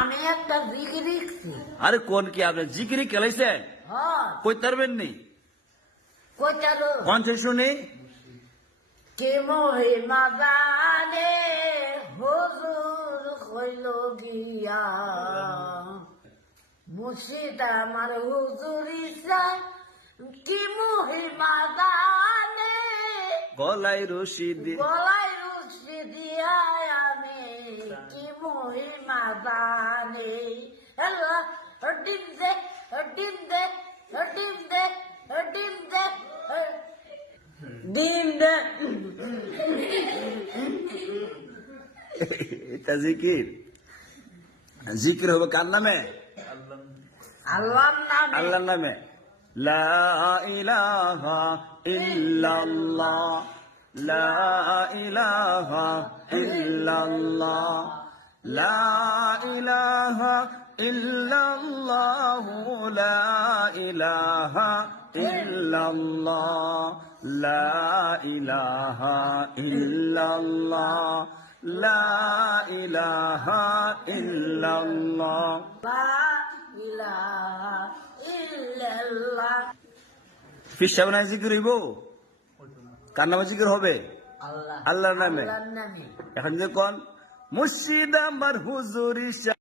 আমি একটা জিকির লিখছি। আরে কোন কি আপনি জিকিরি খেলাইছেন? হ্যাঁ, কইতে পারবেন নি? কইতারো কোন সে শুনি? কে মহিমা জানে হুজুর হইল গিয়া, মুর্শিদ আমার হুজুর ইসা কি মহিমা জানে, গলায় রশি দিয়ে গলায় রুচি দিয়া আমি কি মহিমা জানে। হ্যালো, ডিম দে, ডিম দে, ডিম দে, ডিম দে, ডিম দে। এটা জিকির? জিকির হবে কার নামে? আল্লাহর নামে। আল্লাহর নামে। লা ইলাহা ইল্লাল্লাহ, লা ইলাহা ইল্লাল্লাহ, লা ইলাহা ইল্লাল্লাহ, লা ইলাহা ইল্লাল্লাহ, লা ইলাহা ইল্লাল্লাহ, লা ইলাহা ইল্লাল্লাহ। লা ইলাহা ইল্লাল্লাহ। ফির সামনে জিকির হইব? কার নামে জিকির হবে? আল্লাহ, আল্লাহর নামে। আল্লাহর নামে। এখন যে কোন মুর্শিদ আমার হুজুর ইসা